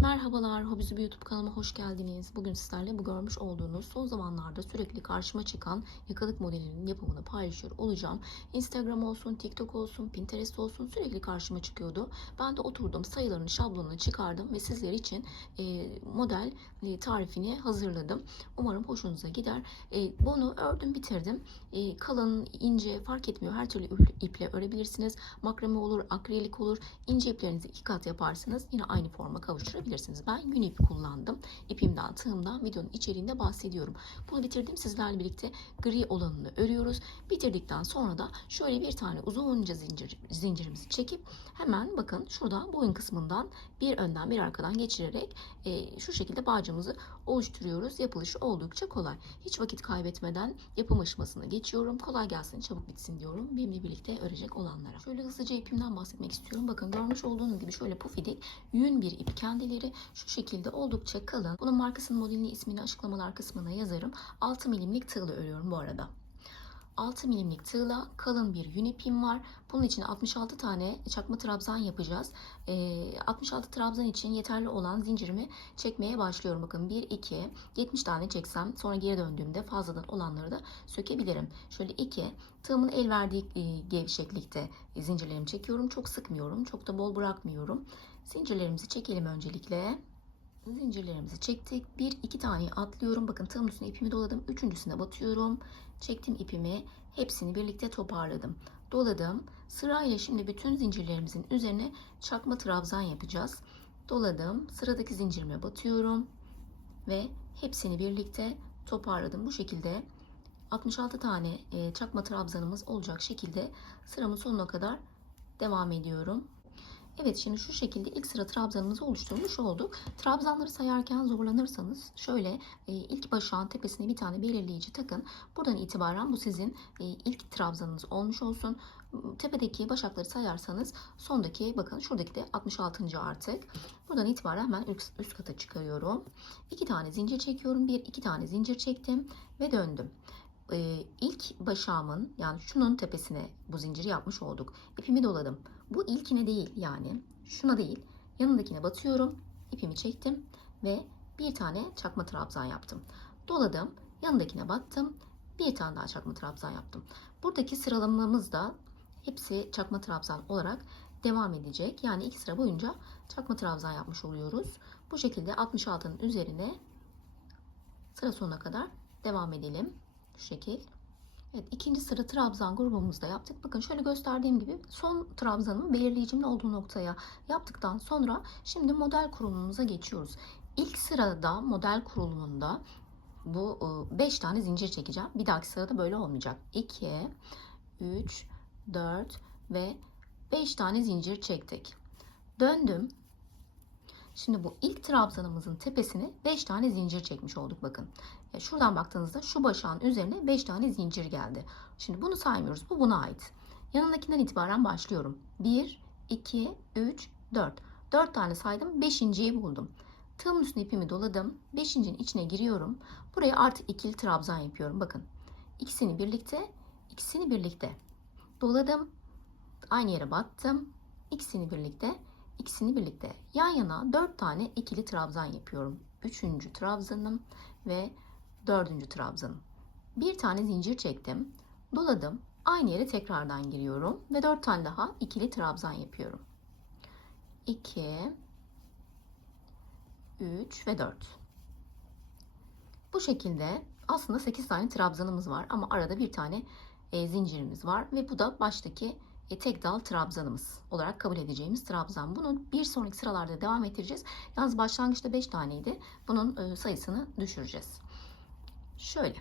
Merhabalar, Hobisi bir YouTube kanalıma hoş geldiniz. Bugün sizlerle bu görmüş olduğunuz son zamanlarda sürekli karşıma çıkan yakalık modelinin yapımını paylaşıyor olacağım. Instagram olsun, TikTok olsun, Pinterest olsun sürekli karşıma çıkıyordu. Ben de oturdum, sayılarını, şablonunu çıkardım ve sizler için model tarifini hazırladım. Umarım hoşunuza gider. Bunu ördüm, bitirdim. Kalın, ince fark etmiyor. Her türlü iple örebilirsiniz. Makrame olur, akrilik olur. İnce iplerinizi 2 kat yaparsınız. Yine aynı forma kavuşturabilirsiniz. Ben yün ip kullandım. İpimden, tığımdan videonun içeriğinde bahsediyorum. Bunu bitirdim. Sizlerle birlikte gri olanını örüyoruz. Bitirdikten sonra da şöyle bir tane uzunca zincirimizi çekip hemen bakın şurada boyun kısmından bir önden bir arkadan geçirerek şu şekilde bağcımızı oluşturuyoruz. Yapılışı oldukça kolay. Hiç vakit kaybetmeden yapım aşamasına geçiyorum. Kolay gelsin, çabuk bitsin diyorum. Benimle birlikte örecek olanlara. Şöyle hızlıca ipimden bahsetmek istiyorum. Bakın görmüş olduğunuz gibi şöyle pufidik yün bir ip, kendileri şu şekilde oldukça kalın. Bunun markasının, modelini, ismini açıklamalar kısmına yazarım. 6 milimlik tığla örüyorum bu arada. 6 milimlik tığla kalın bir yün ipim var. Bunun için 66 tane çakma trabzan yapacağız. 66 trabzan için yeterli olan zincirimi çekmeye başlıyorum. Bakın 1, 2, 70 tane çeksem sonra geri döndüğümde fazladan olanları da sökebilirim. Şöyle 2, tığımın el verdiği gevşeklikte zincirlerimi çekiyorum. Çok sıkmıyorum, çok da bol bırakmıyorum. Zincirlerimizi çekelim öncelikle. Zincirlerimizi çektik. Bir iki taneyi atlıyorum. Bakın tığımın üstüne ipimi doladım. Üçüncüsüne batıyorum. Çektim ipimi. Hepsini birlikte toparladım. Doladım. Sırayla şimdi bütün zincirlerimizin üzerine çakma trabzan yapacağız. Doladım. Sıradaki zincirime batıyorum. Ve hepsini birlikte toparladım. Bu şekilde 66 tane çakma trabzanımız olacak şekilde sıramın sonuna kadar devam ediyorum. Evet, şimdi şu şekilde ilk sıra trabzanımızı oluşturmuş olduk. Trabzanları sayarken zorlanırsanız şöyle ilk başağın tepesine bir tane belirleyici takın. Buradan itibaren bu sizin ilk trabzanınız olmuş olsun. Tepedeki başakları sayarsanız sondaki, bakın şuradaki de 66. artık. Buradan itibaren hemen üst kata çıkarıyorum. 2 tane zincir çekiyorum. 1 2 tane zincir çektim ve döndüm. İlk başağımın, yani şunun tepesine bu zinciri yapmış olduk. İpimi doladım. Bu ilkine değil, yani şuna değil, yanındakine batıyorum. İpimi çektim ve bir tane çakma trabzan yaptım. Doladım, yanındakine battım. Bir tane daha çakma trabzan yaptım. Buradaki sıralamamız da hepsi çakma trabzan olarak devam edecek. Yani 2 sıra boyunca çakma trabzan yapmış oluyoruz. Bu şekilde 66'nın üzerine sıra sonuna kadar devam edelim. Şu şekil. Evet, ikinci sıra trabzan grubumuzda yaptık. Bakın şöyle gösterdiğim gibi son trabzanın belirleyicimin olduğu noktaya yaptıktan sonra şimdi model kurulumumuza geçiyoruz. İlk sırada model kurulumunda bu 5 tane zincir çekeceğim. Bir dahaki sırada böyle olmayacak. 2, 3, 4 ve 5 tane zincir çektik. Döndüm. Şimdi bu ilk trabzanımızın tepesine 5 tane zincir çekmiş olduk, bakın. Şuradan baktığınızda şu başağın üzerine 5 tane zincir geldi. Şimdi bunu saymıyoruz. Bu buna ait. Yanındakinden itibaren başlıyorum. 1, 2, 3, 4. 4 tane saydım. 5.'yi buldum. Tığımın üstüne ipimi doladım. 5.'nin içine giriyorum. Buraya artık ikili trabzan yapıyorum. Bakın. İkisini birlikte, ikisini birlikte. Doladım. Aynı yere battım. İkisini birlikte, ikisini birlikte. Yan yana 4 tane ikili trabzan yapıyorum. 3. trabzanım ve 4. trabzanım. Bir tane zincir çektim. Doladım. Aynı yere tekrardan giriyorum ve 4 tane daha ikili trabzan yapıyorum. 2, 3 ve 4. Bu şekilde aslında 8 tane trabzanımız var ama arada bir tane zincirimiz var ve bu da baştaki tek dal trabzanımız olarak kabul edeceğimiz trabzan. Bunu bir sonraki sıralarda devam ettireceğiz. Yalnız başlangıçta 5 taneydi. Bunun sayısını düşüreceğiz. Şöyle.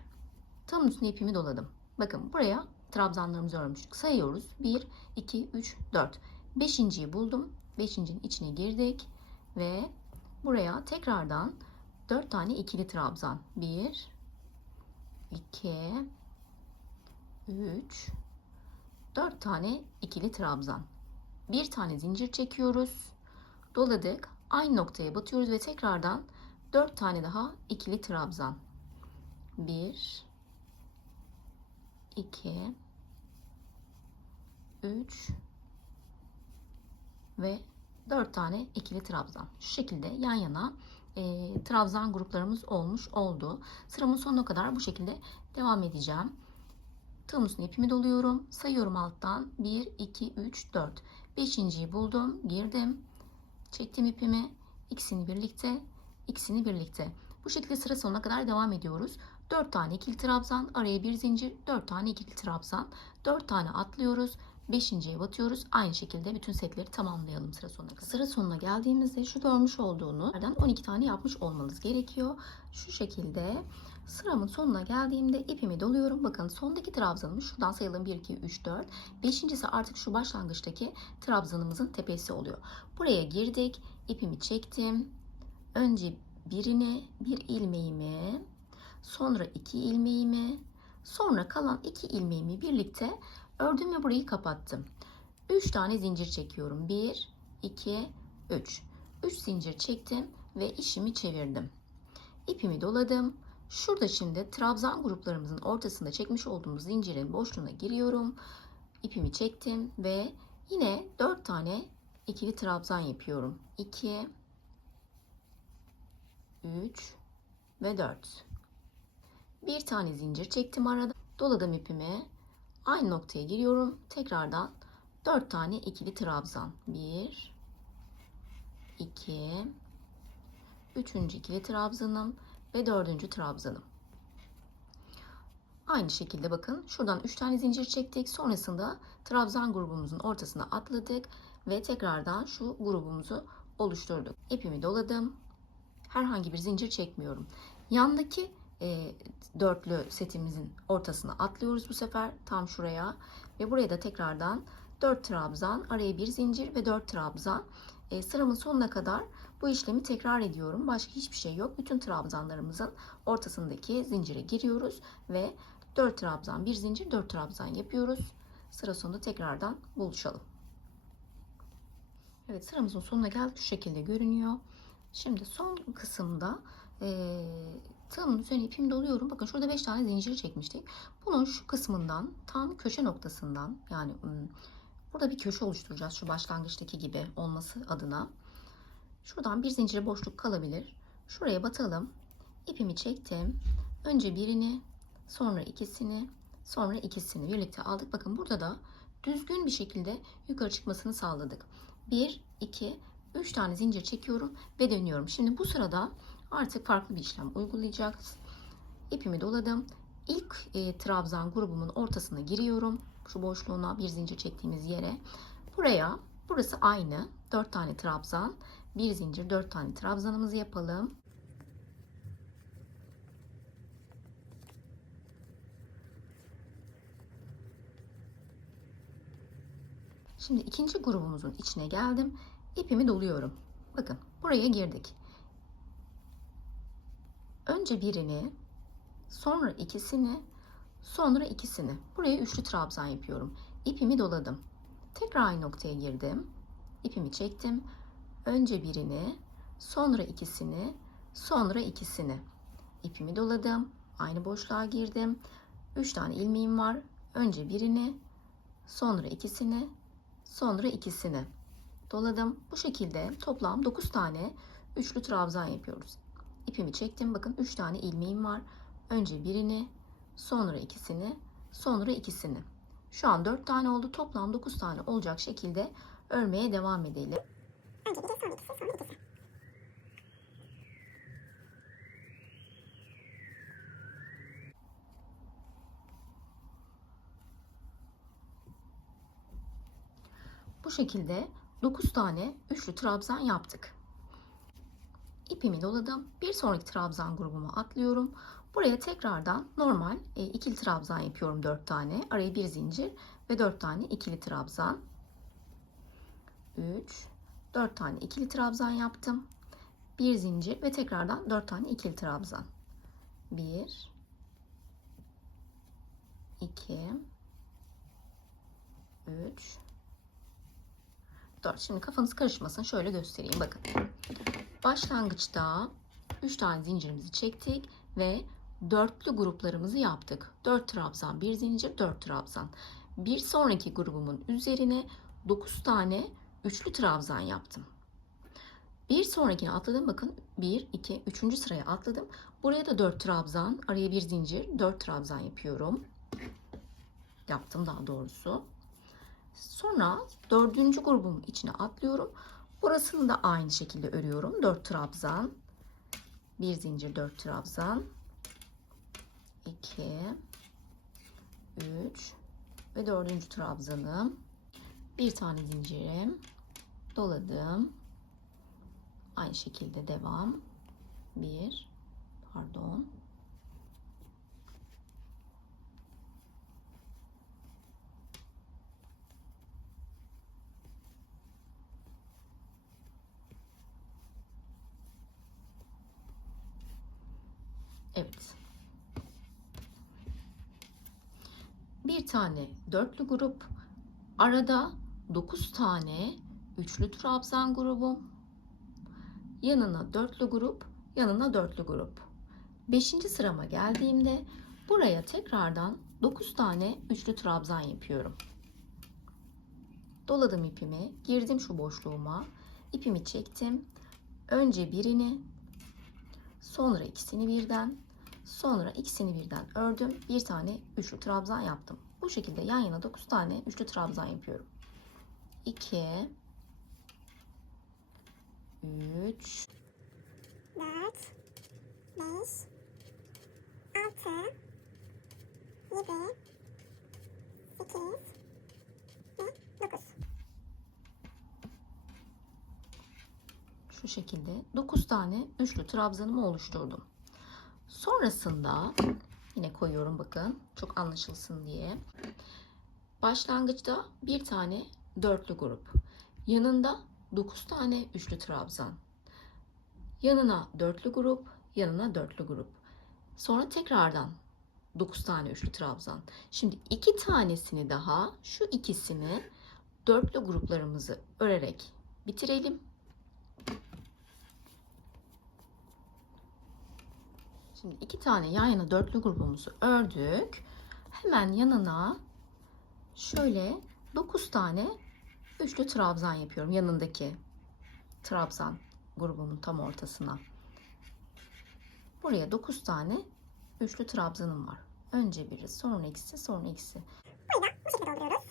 Tam üstüne ipimi doladım. Bakın buraya trabzanlarımızı örmüştük. Sayıyoruz. 1, 2, 3, 4. 5.'yi buldum. 5.'nin içine girdik. Ve buraya tekrardan 4 tane ikili trabzan. 1, 2, 3, 4 tane ikili trabzan. Bir tane zincir çekiyoruz. Doladık. Aynı noktaya batıyoruz ve tekrardan 4 tane daha ikili trabzan. 1, 2, 3 ve 4 tane ikili trabzan. Şu şekilde yan yana trabzan gruplarımız olmuş oldu. Sıramın sonuna kadar bu şekilde devam edeceğim. Tığımın üstüne ipimi doluyorum. Sayıyorum alttan. 1, 2, 3, 4. Beşinciyi buldum. Girdim. Çektim ipimi. İkisini birlikte. İkisini birlikte. Bu şekilde sıra sonuna kadar devam ediyoruz. 4 tane ikili trabzan. Araya bir zincir. 4 tane ikili trabzan. 4 tane atlıyoruz. Beşinciye batıyoruz. Aynı şekilde bütün setleri tamamlayalım sıra sonuna kadar. Sıra sonuna geldiğimizde şu görmüş olduğunuz 12 tane yapmış olmanız gerekiyor. Şu şekilde sıramın sonuna geldiğimde ipimi doluyorum. Bakın sondaki trabzanımız şuradan sayalım 1, 2, 3, 4. Beşincisi artık şu başlangıçtaki trabzanımızın tepesi oluyor. Buraya girdik. İpimi çektim. Önce bir ilmeğimi, sonra 2 ilmeğimi, sonra kalan 2 ilmeğimi birlikte ördüm ve burayı kapattım. 3 tane zincir çekiyorum. 1, 2, 3. 3 zincir çektim ve işimi çevirdim. İpimi doladım. Şurada şimdi trabzan gruplarımızın ortasında çekmiş olduğumuz zincirin boşluğuna giriyorum. İpimi çektim ve yine 4 tane ikili trabzan yapıyorum. 2, 3 ve 4. Bir tane zincir çektim arada. Doladım ipimi. Aynı noktaya giriyorum. Tekrardan 4 tane ikili trabzan. 1, 2, 3. ikili trabzanım ve 4. trabzanım. Aynı şekilde bakın şuradan 3 tane zincir çektik. Sonrasında trabzan grubumuzun ortasına atladık ve tekrardan şu grubumuzu oluşturduk. İpimi doladım. Herhangi bir zincir çekmiyorum. Yandaki dörtlü setimizin ortasına atlıyoruz bu sefer tam şuraya ve buraya da tekrardan 4 trabzan, araya bir zincir ve 4 trabzan. Sıramın sonuna kadar bu işlemi tekrar ediyorum. Başka hiçbir şey yok. Bütün trabzanlarımızın ortasındaki zincire giriyoruz ve 4 trabzan, bir zincir, 4 trabzan yapıyoruz. Sıra sonunda tekrardan buluşalım. Evet, sıramızın sonuna geldik. Şu şekilde görünüyor. Şimdi son kısımda tığımın üzerine ipimi doluyorum. Bakın şurada 5 tane zincir çekmiştik. Bunun şu kısmından tam köşe noktasından yani burada bir köşe oluşturacağız şu başlangıçtaki gibi olması adına. Şuradan bir zincire boşluk kalabilir. Şuraya batalım. İpimi çektim. Önce birini, sonra ikisini, sonra ikisini birlikte aldık. Bakın burada da düzgün bir şekilde yukarı çıkmasını sağladık. 1, 2, 3 tane zincir çekiyorum ve dönüyorum. Şimdi bu sırada artık farklı bir işlem uygulayacağız. İpimi doladım. İlk trabzan grubumun ortasına giriyorum. Şu boşluğuna bir zincir çektiğimiz yere. Burası aynı. 4 tane trabzan, bir zincir, 4 tane trabzanımızı yapalım. Şimdi ikinci grubumuzun içine geldim. İpimi doluyorum. Bakın buraya girdik. Önce birini, sonra ikisini, sonra ikisini. Buraya üçlü trabzan yapıyorum. İpimi doladım. Tekrar aynı noktaya girdim. İpimi çektim. Önce birini, sonra ikisini, sonra ikisini. İpimi doladım. Aynı boşluğa girdim. 3 tane ilmeğim var. Önce birini, sonra ikisini, sonra ikisini doladım. Bu şekilde toplam 9 tane üçlü trabzan yapıyoruz. İpimi çektim. Bakın 3 tane ilmeğim var. Önce birini, sonra ikisini, sonra ikisini. Şu an 4 tane oldu. Toplam 9 tane olacak şekilde örmeye devam edelim. Önce biri, sonra ikisi, sonra ikisi. Bu şekilde 9 tane üçlü trabzan yaptık. İpimi doladım. Bir sonraki trabzan grubuma atlıyorum. Buraya tekrardan normal ikili trabzan yapıyorum 4 tane. Araya bir zincir ve 4 tane ikili trabzan. 3, 4 tane ikili trabzan yaptım. Bir zincir ve tekrardan 4 tane ikili trabzan. 1, 2, 3, 4. Şimdi kafanız karışmasın. Şöyle göstereyim. Bakın. Başlangıçta 3 tane zincirimizi çektik ve dörtlü gruplarımızı yaptık. 4 trabzan, bir zincir, 4 trabzan. Bir sonraki grubumun üzerine 9 tane üçlü trabzan yaptım. Bir sonrakine atladım. Bakın 1, 2, 3. sıraya atladım. Buraya da 4 trabzan, araya bir zincir, 4 trabzan yapıyorum. Yaptım daha doğrusu. Sonra 4. grubumun içine atlıyorum. Burasını da aynı şekilde örüyorum. 4 trabzan, bir zincir, 4 trabzan, 2, 3 ve 4. trabzanım. Bir tane zincirim, doladım. Aynı şekilde devam. 1, pardon. Evet. Bir tane dörtlü grup, arada 9 tane üçlü trabzan grubum, yanına dörtlü grup, yanına dörtlü grup. 5. sırama geldiğimde buraya tekrardan 9 tane üçlü trabzan yapıyorum. Doladım ipimi, girdim şu boşluğuma, ipimi çektim. Önce birini, sonra ikisini birden, sonra ikisini birden ördüm. Bir tane üçlü trabzan yaptım. Bu şekilde yan yana 9 tane üçlü trabzan yapıyorum. 2, 3, 4, 5, 6, 7, 8 ve 9. şu şekilde 9 tane üçlü trabzanımı oluşturdum. Sonrasında yine koyuyorum, bakın çok anlaşılsın diye. Başlangıçta bir tane dörtlü grup, yanında 9 tane üçlü trabzan, yanına dörtlü grup, yanına dörtlü grup. Sonra tekrardan 9 tane üçlü trabzan. Şimdi 2 tanesini daha, şu ikisini dörtlü gruplarımızı örerek bitirelim. Şimdi 2 tane yan yana dörtlü grubumuzu ördük. Hemen yanına şöyle 9 tane üçlü trabzan yapıyorum. Yanındaki trabzan grubumun tam ortasına. Buraya 9 tane üçlü trabzanım var. Önce biri, sonra ikisi, sonra ikisi. Burayı da bu şekilde dolduruyoruz.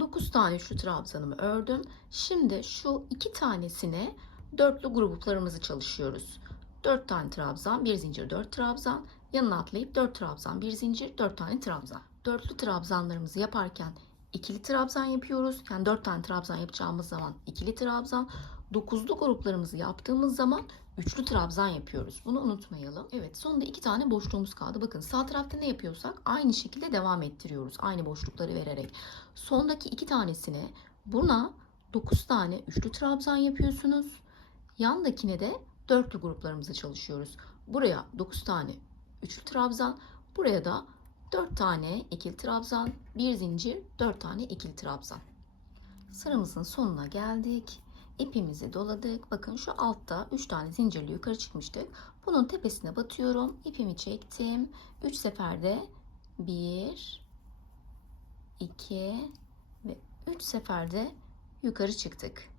9 tane üçlü trabzanımı ördüm. Şimdi şu 2 tanesine dörtlü gruplarımızı çalışıyoruz. 4 tane trabzan, bir zincir, 4 trabzan. Yanına atlayıp 4 trabzan, bir zincir, 4 tane trabzan. Dörtlü trabzanlarımızı yaparken ikili trabzan yapıyoruz. Yani 4 tane trabzan yapacağımız zaman ikili trabzan. 9'lu gruplarımızı yaptığımız zaman üçlü trabzan yapıyoruz. Bunu unutmayalım. Evet, sonunda 2 tane boşluğumuz kaldı. Bakın sağ tarafta ne yapıyorsak aynı şekilde devam ettiriyoruz. Aynı boşlukları vererek. Sondaki 2 tanesine buna 9 tane üçlü trabzan yapıyorsunuz. Yandakine de dörtlü gruplarımızı çalışıyoruz. Buraya 9 tane üçlü trabzan, buraya da 4 tane ikili trabzan, bir zincir, 4 tane ikili trabzan. Sıramızın sonuna geldik. İpimizi doladık. Bakın şu altta 3 tane zincirli yukarı çıkmıştık. Bunun tepesine batıyorum. İpimi çektim. 3 seferde 1, 2 ve 3 seferde yukarı çıktık.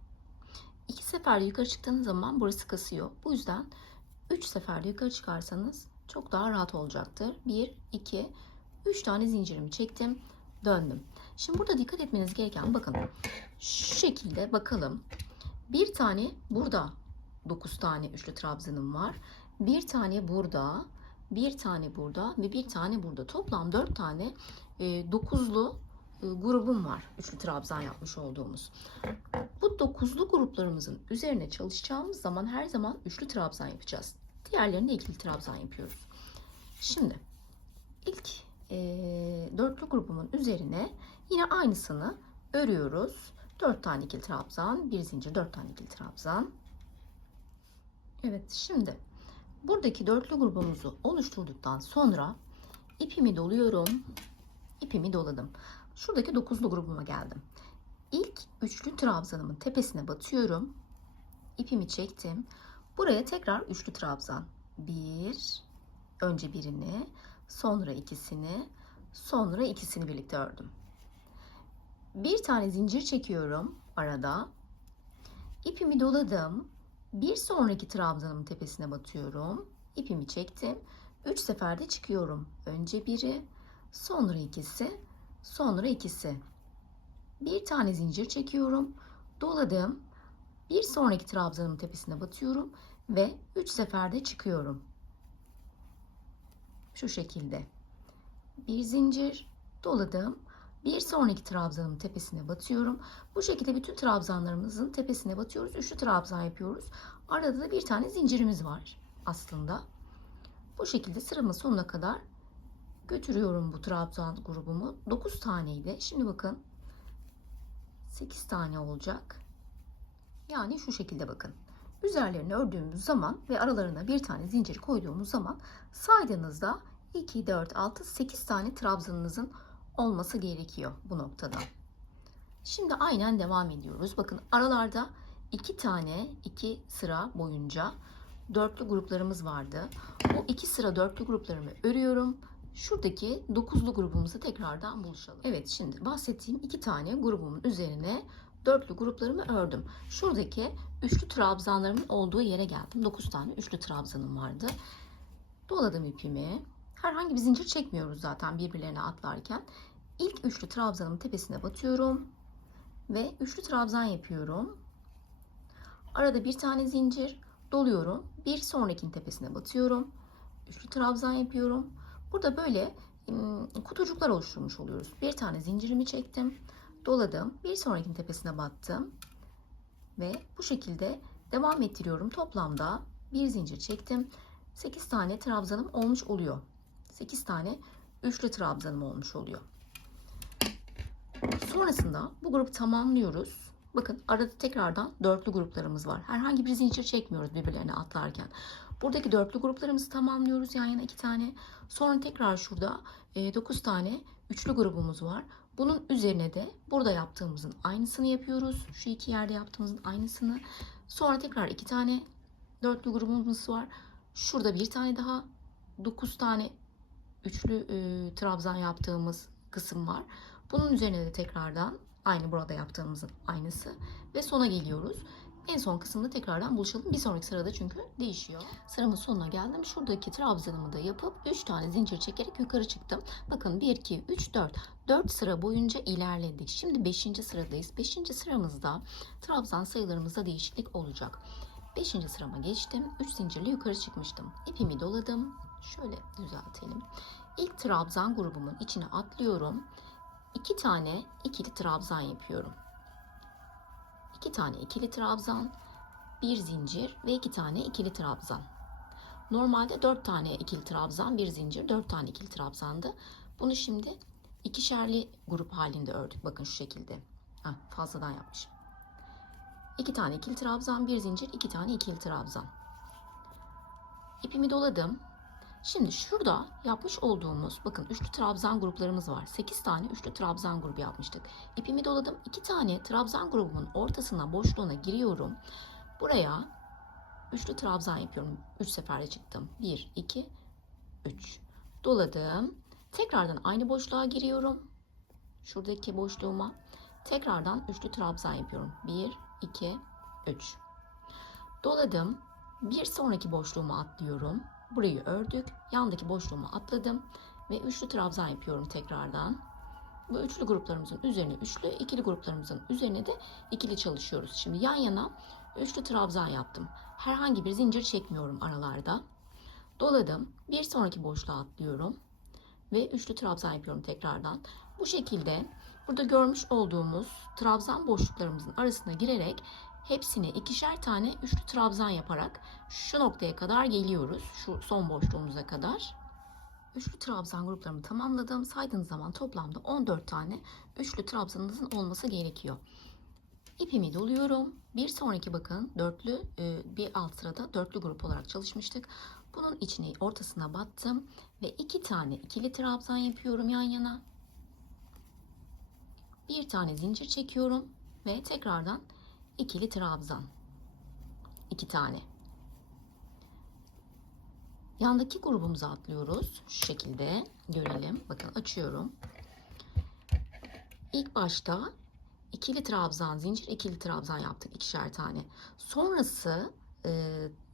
2 seferde yukarı çıktığınız zaman burası kasıyor. Bu yüzden 3 seferde yukarı çıkarsanız çok daha rahat olacaktır. 1, 2, 3 tane zincirimi çektim. Döndüm. Şimdi burada dikkat etmeniz gereken, bakın şu şekilde bakalım. Bir tane burada 9 tane üçlü trabzanım var. Bir tane burada, bir tane burada ve bir tane burada. Toplam 4 tane 9'lu grubum var. Üçlü trabzan yapmış olduğumuz. Bu 9'lu gruplarımızın üzerine çalışacağımız zaman her zaman üçlü trabzan yapacağız. Diğerlerinde ikili trabzan yapıyoruz. Şimdi ilk dörtlü grubumun üzerine yine aynısını örüyoruz. 4 tane ikili trabzan, bir zincir, 4 tane ikili trabzan. Evet, şimdi buradaki dörtlü grubumuzu oluşturduktan sonra ipimi doluyorum. İpimi doladım. Şuradaki 9'lu grubuma geldim. İlk üçlü trabzanımın tepesine batıyorum. İpimi çektim. Buraya tekrar üçlü trabzan. Önce birini, sonra ikisini, sonra ikisini birlikte ördüm. Bir tane zincir çekiyorum arada. İpimi doladım. Bir sonraki trabzanımın tepesine batıyorum. İpimi çektim. 3 seferde çıkıyorum. Önce biri, sonra ikisi, sonra ikisi. Bir tane zincir çekiyorum. Doladım. Bir sonraki trabzanımın tepesine batıyorum ve 3 seferde çıkıyorum. Şu şekilde. Bir zincir doladım. Bir sonraki trabzanın tepesine batıyorum. Bu şekilde bütün trabzanlarımızın tepesine batıyoruz. Üçlü trabzan yapıyoruz. Arada da bir tane zincirimiz var aslında. Bu şekilde sıramın sonuna kadar götürüyorum bu trabzan grubumu. 9 taneydi. Şimdi bakın 8 tane olacak. Yani şu şekilde bakın. Üzerlerini ördüğümüz zaman ve aralarına bir tane zincir koyduğumuz zaman saydığınızda 2, 4, 6, 8 tane trabzanınızın olması gerekiyor bu noktada. Şimdi aynen devam ediyoruz. Bakın aralarda 2 sıra boyunca dörtlü gruplarımız vardı. O 2 sıra dörtlü gruplarımı örüyorum. Şuradaki 9'lu grubumuzu tekrardan buluşalım. Evet, şimdi bahsettiğim 2 tane grubumun üzerine dörtlü gruplarımı ördüm. Şuradaki üçlü trabzanlarımın olduğu yere geldim. 9 tane üçlü trabzanım vardı. Doladım ipimi. Herhangi bir zincir çekmiyoruz zaten birbirlerine atlarken. İlk üçlü trabzanımın tepesine batıyorum ve üçlü trabzan yapıyorum. Arada bir tane zincir doluyorum. Bir sonrakinin tepesine batıyorum. Üçlü trabzan yapıyorum. Burada böyle kutucuklar oluşturmuş oluyoruz. Bir tane zincirimi çektim. Doladım. Bir sonrakinin tepesine battım. Ve bu şekilde devam ettiriyorum. Toplamda bir zincir çektim. 8 tane trabzanım olmuş oluyor. 8 tane üçlü trabzanım olmuş oluyor. Sonrasında bu grubu tamamlıyoruz. Bakın arada tekrardan dörtlü gruplarımız var. Herhangi bir zincir çekmiyoruz birbirlerine atlarken. Buradaki dörtlü gruplarımızı tamamlıyoruz yan yana 2 tane. Sonra tekrar şurada 9 tane üçlü grubumuz var. Bunun üzerine de burada yaptığımızın aynısını yapıyoruz. Şu iki yerde yaptığımızın aynısını. Sonra tekrar 2 tane dörtlü grubumuz var. Şurada bir tane daha 9 tane üçlü trabzan yaptığımız kısım var. Bunun üzerine de tekrardan aynı burada yaptığımızın aynısı ve sona geliyoruz. En son kısımda tekrardan buluşalım. Bir sonraki sırada çünkü değişiyor. Sıramın sonuna geldim. Şuradaki trabzanımı da yapıp 3 tane zincir çekerek yukarı çıktım. Bakın 1, 2, 3, 4. 4 sıra boyunca ilerledik. Şimdi 5. sıradayız. 5. sıramızda trabzan sayılarımızda değişiklik olacak. 5. sırama geçtim. 3 zincirle yukarı çıkmıştım. İpimi doladım. Şöyle düzeltelim. İlk trabzan grubumun içine atlıyorum. 2 tane ikili trabzan yapıyorum. 2 tane ikili trabzan, bir zincir ve 2 tane ikili trabzan. Normalde 4 tane ikili trabzan, bir zincir, 4 tane ikili trabzandı. Bunu şimdi ikişerli grup halinde ördük. Bakın şu şekilde. Fazladan yapmışım. 2 tane ikili trabzan, bir zincir, 2 tane ikili trabzan. İpimi doladım. Şimdi şurada yapmış olduğumuz bakın üçlü trabzan gruplarımız var. 8 tane üçlü trabzan grubu yapmıştık. İpimi doladım. 2 tane trabzan grubumun ortasına boşluğuna giriyorum. Buraya üçlü trabzan yapıyorum. 3 seferde çıktım. 1, 2, 3. Doladım. Tekrardan aynı boşluğa giriyorum. Şuradaki boşluğuma. Tekrardan üçlü trabzan yapıyorum. 1, 2, 3. Doladım. Bir sonraki boşluğuma atlıyorum. Burayı ördük. Yandaki boşluğuma atladım. Ve üçlü trabzan yapıyorum tekrardan. Bu üçlü gruplarımızın üzerine üçlü, ikili gruplarımızın üzerine de ikili çalışıyoruz. Şimdi yan yana üçlü trabzan yaptım. Herhangi bir zincir çekmiyorum aralarda. Doladım. Bir sonraki boşluğa atlıyorum. Ve üçlü trabzan yapıyorum tekrardan. Bu şekilde burada görmüş olduğumuz trabzan boşluklarımızın arasına girerek hepsine ikişer tane üçlü trabzan yaparak şu noktaya kadar geliyoruz. Şu son boşluğumuza kadar. Üçlü trabzan gruplarımı tamamladım. Saydığınız zaman toplamda 14 tane üçlü trabzanınızın olması gerekiyor. İpimi doluyorum. Bir sonraki bakın dörtlü bir alt sırada dörtlü grup olarak çalışmıştık. Bunun içine ortasına battım ve 2 tane ikili trabzan yapıyorum yan yana. Bir tane zincir çekiyorum ve tekrardan ikili trabzan. 2 tane. Yandaki grubumuza atlıyoruz. Şu şekilde görelim. Bakın açıyorum. İlk başta ikili trabzan, zincir ikili trabzan yaptık ikişer tane. Sonrası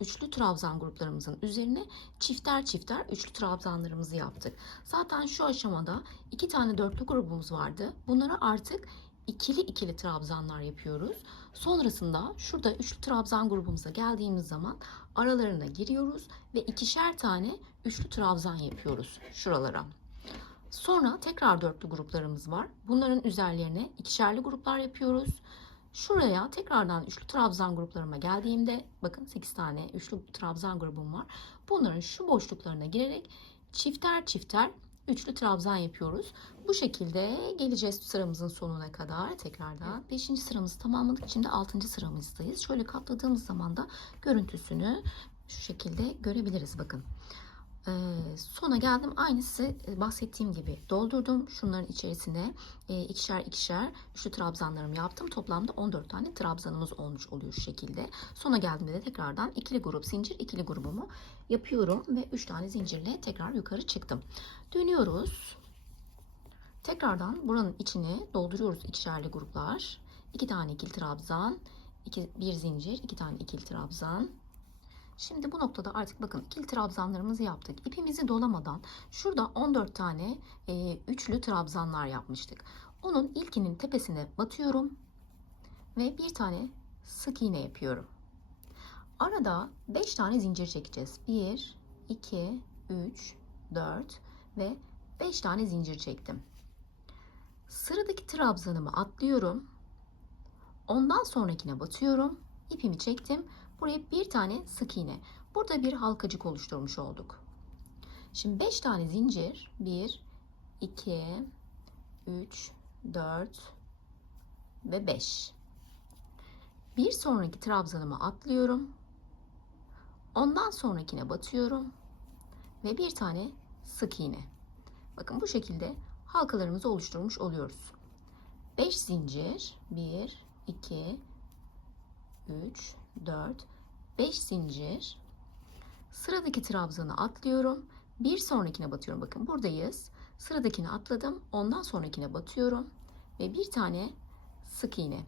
üçlü trabzan gruplarımızın üzerine çifter çifter üçlü trabzanlarımızı yaptık. Zaten şu aşamada 2 tane dörtlü grubumuz vardı. Bunlara artık ikili ikili trabzanlar yapıyoruz. Sonrasında şurada üçlü trabzan grubumuza geldiğimiz zaman aralarına giriyoruz ve ikişer tane üçlü trabzan yapıyoruz şuralara. Sonra tekrar dörtlü gruplarımız var. Bunların üzerlerine ikişerli gruplar yapıyoruz. Şuraya tekrardan üçlü trabzan gruplarıma geldiğimde bakın 8 tane üçlü trabzan grubum var. Bunların şu boşluklarına girerek çifter çifter üçlü trabzan yapıyoruz. Bu şekilde geleceğiz sıramızın sonuna kadar tekrardan. 5. sıramızı tamamladık. Şimdi 6. sıramızdayız. Şöyle katladığımız zaman da görüntüsünü şu şekilde görebiliriz bakın. Sona geldim. Aynısı bahsettiğim gibi doldurdum. Şunların içerisine ikişer ikişer üçlü trabzanlarımı yaptım. Toplamda 14 tane trabzanımız olmuş oluyor şu şekilde. Sona geldiğimde de tekrardan ikili grup zincir ikili grubumu yapıyorum ve 3 tane zincirle tekrar yukarı çıktım. Dönüyoruz. Tekrardan buranın içine dolduruyoruz ikişerli gruplar. 2 tane ikili trabzan, bir zincir, 2 tane ikili trabzan. Şimdi bu noktada artık bakın ikili trabzanlarımızı yaptık. İpimizi dolamadan şurada 14 tane üçlü trabzanlar yapmıştık. Onun ilkinin tepesine batıyorum ve bir tane sık iğne yapıyorum. Arada 5 tane zincir çekeceğiz. 1, 2, 3, 4 ve 5 tane zincir çektim. Sıradaki trabzanımı atlıyorum. Ondan sonrakine batıyorum. İpimi çektim. Buraya bir tane sık iğne. Burada bir halkacık oluşturmuş olduk. Şimdi 5 tane zincir. 1, 2, 3, 4 ve 5. Bir sonraki trabzanıma atlıyorum. Ondan sonrakine batıyorum. Ve bir tane sık iğne. Bakın bu şekilde halkalarımızı oluşturmuş oluyoruz. 5 zincir. 1, 2, 3, 4, 5 zincir. Sıradaki trabzanı atlıyorum. Bir sonrakine batıyorum. Bakın buradayız. Sıradakini atladım. Ondan sonrakine batıyorum. Ve bir tane sık iğne.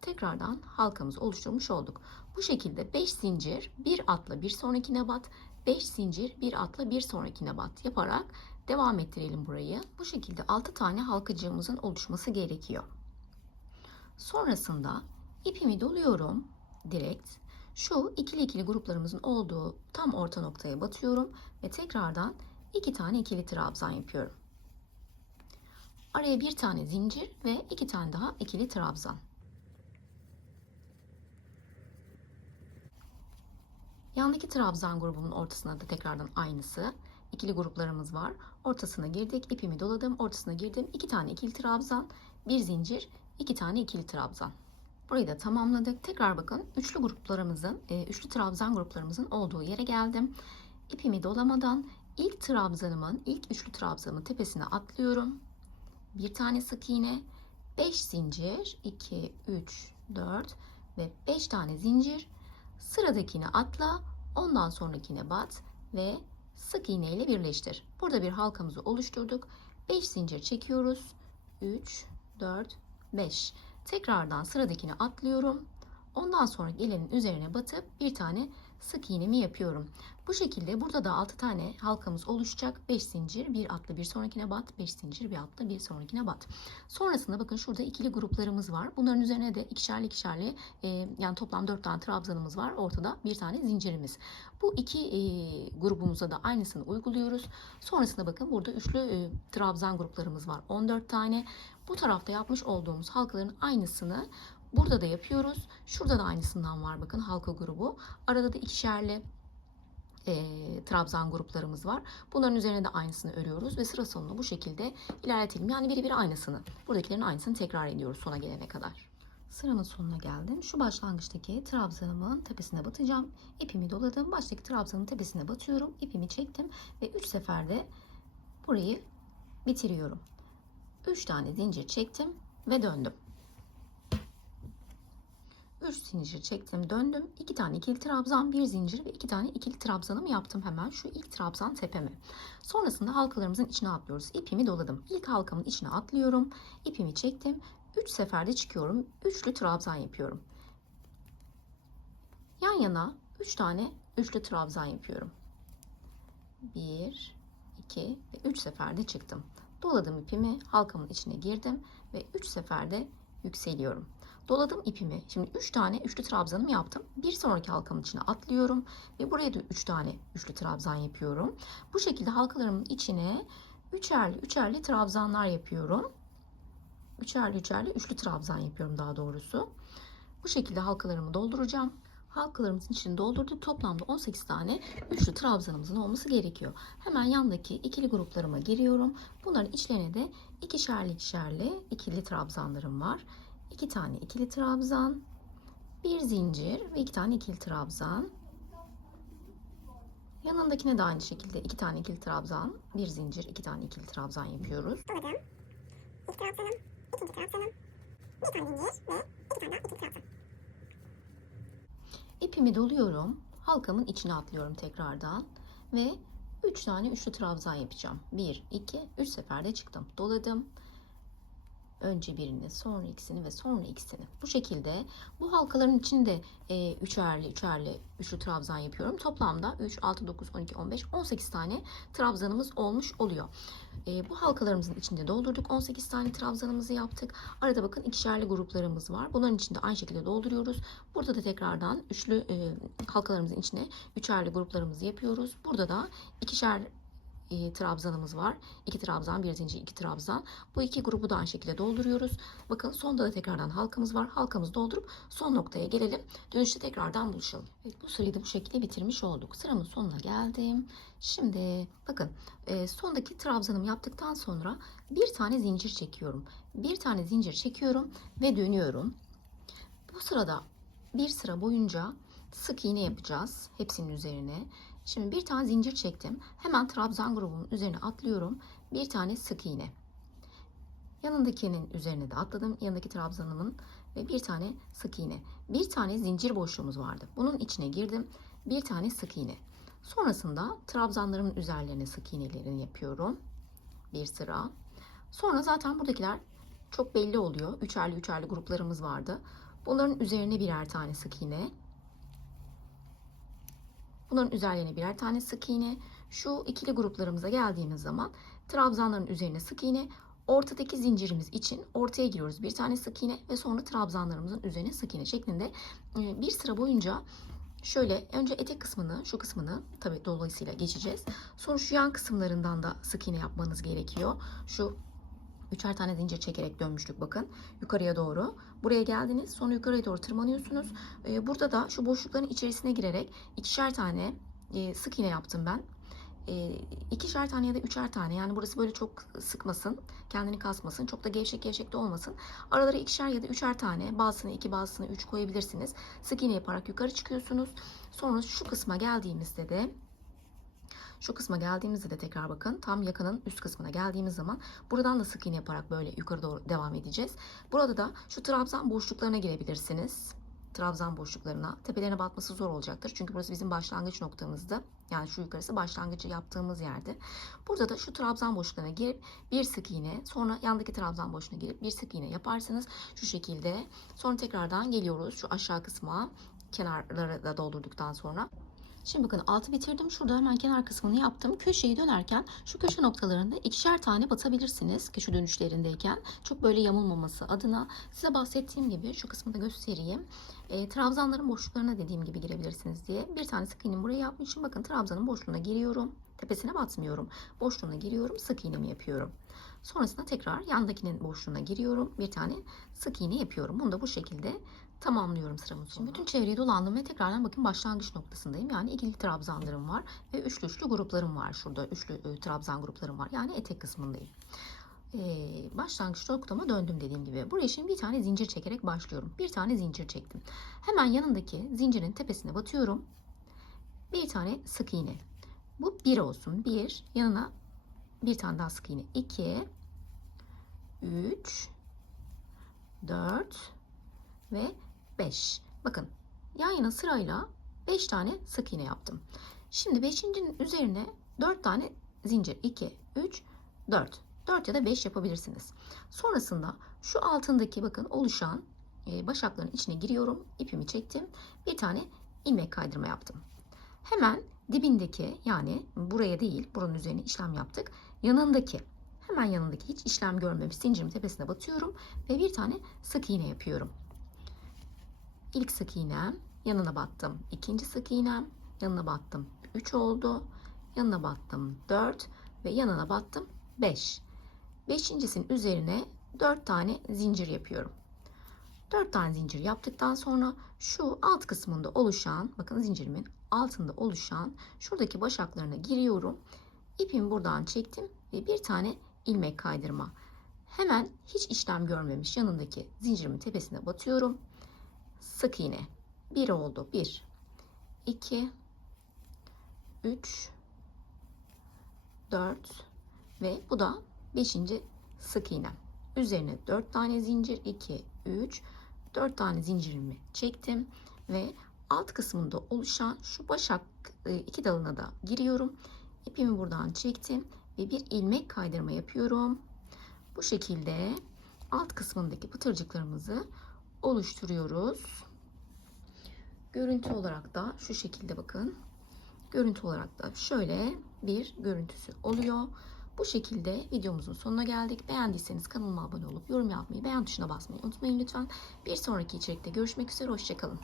Tekrardan halkamızı oluşturmuş olduk. Bu şekilde 5 zincir, bir atla bir sonrakine bat. 5 zincir, bir atla bir sonrakine bat yaparak devam ettirelim burayı. Bu şekilde 6 tane halkacığımızın oluşması gerekiyor. Sonrasında ipimi doluyorum direkt. Şu ikili ikili gruplarımızın olduğu tam orta noktaya batıyorum ve tekrardan 2 tane ikili trabzan yapıyorum. Araya bir tane zincir ve 2 tane daha ikili trabzan. Yandaki trabzan grubunun ortasına da tekrardan aynısı. İkili gruplarımız var. Ortasına girdik, ipimi doladım, ortasına girdim. 2 tane ikili trabzan, bir zincir, 2 tane ikili trabzan. Burayı da tamamladık. Tekrar bakın üçlü gruplarımızın, üçlü trabzan gruplarımızın olduğu yere geldim. İpimi dolamadan ilk üçlü trabzanımın tepesine atlıyorum. Bir tane sık iğne, 5 zincir, 2, 3, 4 ve 5 tane zincir. Sıradakini atla, ondan sonrakine bat ve sık iğne ile birleştir. Burada bir halkamızı oluşturduk. 5 zincir çekiyoruz. 3, 4, 5. Tekrardan sıradakini atlıyorum. Ondan sonra gelenin üzerine batıp bir tane sık iğnemi yapıyorum. Bu şekilde burada da 6 tane halkamız oluşacak. 5 zincir, bir atla bir sonrakine bat, 5 zincir, bir atla bir sonrakine bat. Sonrasında bakın şurada ikili gruplarımız var. Bunların üzerine de ikişerli ikişerli yani toplam 4 tane trabzanımız var. Ortada bir tane zincirimiz. Bu iki grubumuza da aynısını uyguluyoruz. Sonrasında bakın burada üçlü trabzan gruplarımız var. 14 tane. Bu tarafta yapmış olduğumuz halkaların aynısını burada da yapıyoruz. Şurada da aynısından var bakın halka grubu. Arada da ikişerli trabzan gruplarımız var. Bunların üzerine de aynısını örüyoruz ve sıra sonunu bu şekilde ilerletelim. Yani birebir aynısını. Buradakilerin aynısını tekrar ediyoruz sona gelene kadar. Sıramın sonuna geldim. Şu başlangıçtaki trabzanımın tepesine batacağım. İpimi doladım. Baştaki trabzanın tepesine batıyorum. İpimi çektim ve 3 seferde burayı bitiriyorum. 3 tane zincir çektim ve döndüm. 3 zincir çektim, döndüm. 2 tane ikili trabzan, bir zincir ve 2 tane ikili trabzanımı yaptım hemen şu ilk trabzan tepeme. Sonrasında halkalarımızın içine atlıyoruz. İpimi doladım. İlk halkamın içine atlıyorum. İpimi çektim. 3 seferde çıkıyorum. Üçlü trabzan yapıyorum. Yan yana 3 tane üçlü trabzan yapıyorum. 1, 2 ve 3 seferde çıktım. Doladım ipimi, halkamın içine girdim ve 3 seferde yükseliyorum. Doladım ipimi. Şimdi 3 tane üçlü trabzanımı yaptım. Bir sonraki halkamın içine atlıyorum ve buraya da 3 tane üçlü trabzan yapıyorum. Bu şekilde halkalarımın içine üçerli trabzanlar yapıyorum. Üçerli üçlü trabzan yapıyorum daha doğrusu. Bu şekilde halkalarımı dolduracağım. Halkalarımızın içini doldurduk. Toplamda 18 tane üçlü trabzanımızın olması gerekiyor. Hemen yandaki ikili gruplarıma giriyorum. Bunların içlerine de ikişerli ikili trabzanlarım var. 2 tane ikili trabzan, bir zincir ve 2 tane ikili trabzan. Yanındakine de aynı şekilde 2 tane ikili trabzan, bir zincir, 2 tane ikili trabzan yapıyoruz. Doladım. İlk trabzanım, ikinci trabzanım, bir tane zincir ve iki tane daha ikili trabzan. İpimi doluyorum. Halkamın içine atlıyorum tekrardan ve 3 tane üçlü trabzan yapacağım. 1, 2, 3 seferde çıktım. Doladım. Önce birini, sonra ikisini ve sonra ikisini. Bu şekilde bu halkaların içinde üçerli üçlü trabzan yapıyorum. Toplamda 3, 6, 9, 12, 15, 18 tane trabzanımız olmuş oluyor. Bu halkalarımızın içinde doldurduk. 18 tane trabzanımızı yaptık. Arada bakın ikişerli gruplarımız var. Bunların içinde aynı şekilde dolduruyoruz. Burada da tekrardan halkalarımızın içine üçerli gruplarımızı yapıyoruz. Burada da ikişer trabzanımız var. 2 trabzan, bir zincir, 2 trabzan. Bu iki grubu da aynı şekilde dolduruyoruz. Bakın sonda da tekrardan halkamız var. Halkamızı doldurup son noktaya gelelim. Dönüşte tekrardan buluşalım. Evet, bu sırayı da bu şekilde bitirmiş olduk. Sıramın sonuna geldim. Şimdi bakın sondaki trabzanımı yaptıktan sonra bir tane zincir çekiyorum. Bir tane zincir çekiyorum ve dönüyorum. Bu sırada bir sıra boyunca sık iğne yapacağız hepsinin üzerine. Şimdi bir tane zincir çektim. Hemen trabzan grubunun üzerine atlıyorum. Bir tane sık iğne. Yanındakinin üzerine de atladım. Yanındaki trabzanımın ve bir tane sık iğne. Bir tane zincir boşluğumuz vardı. Bunun içine girdim. Bir tane sık iğne. Sonrasında trabzanlarımın üzerlerine sık iğnelerini yapıyorum. Bir sıra. Sonra zaten buradakiler çok belli oluyor. Üçerli gruplarımız vardı. Bunların üzerine birer tane sık iğne. Bunların üzerlerine birer tane sık iğne. Şu ikili gruplarımıza geldiğimiz zaman trabzanların üzerine sık iğne. Ortadaki zincirimiz için ortaya giriyoruz. Bir tane sık iğne ve sonra trabzanlarımızın üzerine sık iğne şeklinde bir sıra boyunca şöyle önce etek kısmını, şu kısmını tabii dolayısıyla geçeceğiz. Sonra şu yan kısımlarından da sık iğne yapmanız gerekiyor. Şu üçer tane zincir çekerek dönmüştük bakın yukarıya doğru. Buraya geldiniz, sonra yukarıya doğru tırmanıyorsunuz. Burada da şu boşlukların içerisine girerek ikişer tane sık iğne yaptım ben. İkişer tane ya da üçer tane, yani burası böyle çok sıkmasın, kendini kasmasın, çok da gevşek de olmasın. Aralara ikişer ya da üçer tane, bazısını 2 bazısını 3 koyabilirsiniz. Sık iğne yaparak yukarı çıkıyorsunuz. Sonra şu kısma geldiğimizde de tekrar bakın tam yakanın üst kısmına geldiğimiz zaman buradan da sık iğne yaparak böyle yukarı doğru devam edeceğiz. Burada da şu trabzan boşluklarına girebilirsiniz. Trabzan boşluklarına, tepelerine batması zor olacaktır. Çünkü burası bizim başlangıç noktamızdı. Yani şu yukarısı başlangıcı yaptığımız yerdi. Burada da şu trabzan boşluklarına girip bir sık iğne, sonra yandaki trabzan boşluğuna girip bir sık iğne yaparsınız. Şu şekilde. Sonra tekrardan geliyoruz şu aşağı kısma. Kenarları da doldurduktan sonra. Şimdi bakın altı bitirdim. Şurada hemen kenar kısmını yaptım. Köşeyi dönerken şu köşe noktalarında ikişer tane batabilirsiniz. Köşe dönüşlerindeyken. Çok böyle yamulmaması adına. Size bahsettiğim gibi şu kısmı da göstereyim. Trabzanların boşluklarına dediğim gibi girebilirsiniz diye. Bir tane sık iğnemi buraya yapmışım. Bakın trabzanın boşluğuna giriyorum. Tepesine batmıyorum. Boşluğuna giriyorum. Sık iğnemi yapıyorum. Sonrasında tekrar yandakinin boşluğuna giriyorum. Bir tane sık iğne yapıyorum. Bunu da bu şekilde tamamlıyorum sıramın sonuna. Bütün çevreyi dolandım ve tekrardan bakın başlangıç noktasındayım. Yani ikili trabzanlarım var ve üçlü gruplarım var. Şurada üçlü trabzan gruplarım var. Yani etek kısmındayım. Başlangıç noktama döndüm dediğim gibi. Buraya şimdi bir tane zincir çekerek başlıyorum. Bir tane zincir çektim. Hemen yanındaki zincirin tepesine batıyorum. Bir tane sık iğne. Bu bir olsun. Bir, yanına bir tane daha sık iğne. 2, 3, 4 ve 5. Bakın yan yana sırayla 5 tane sık iğne yaptım. Şimdi 5.'nin üzerine 4 tane zincir. 2, 3, 4. 4 ya da 5 yapabilirsiniz. Sonrasında şu altındaki bakın oluşan başakların içine giriyorum. İpimi çektim. Bir tane ilmek kaydırma yaptım. Hemen dibindeki, yani buraya değil, buranın üzerine işlem yaptık. Yanındaki, hemen yanındaki hiç işlem görmemiş zincirimin tepesine batıyorum ve bir tane sık iğne yapıyorum. İlk sık iğnem, yanına battım. İkinci sık iğnem, yanına battım. 3 oldu. Yanına battım 4 ve yanına battım 5. Beşincisinin üzerine 4 tane zincir yapıyorum. 4 tane zincir yaptıktan sonra şu alt kısmında oluşan, bakın zincirimin altında oluşan şuradaki başaklarına giriyorum. İpimi buradan çektim ve bir tane ilmek kaydırma. Hemen hiç işlem görmemiş yanındaki zincirimin tepesine batıyorum. Sık iğne. 1 oldu. 1, 2, 3, 4 ve bu da 5. sık iğnem. Üzerine 4 tane zincir, 2, 3, 4 tane zincirimi çektim ve alt kısmında oluşan şu başak iki dalına da giriyorum. İpimi buradan çektim ve bir ilmek kaydırma yapıyorum. Bu şekilde alt kısmındaki pıtırcıklarımızı oluşturuyoruz. Görüntü olarak da şu şekilde bakın. Görüntü olarak da şöyle bir görüntüsü oluyor. Bu şekilde videomuzun sonuna geldik. Beğendiyseniz kanalıma abone olup yorum yapmayı, beğen tuşuna basmayı unutmayın lütfen. Bir sonraki içerikte görüşmek üzere. Hoşça kalın.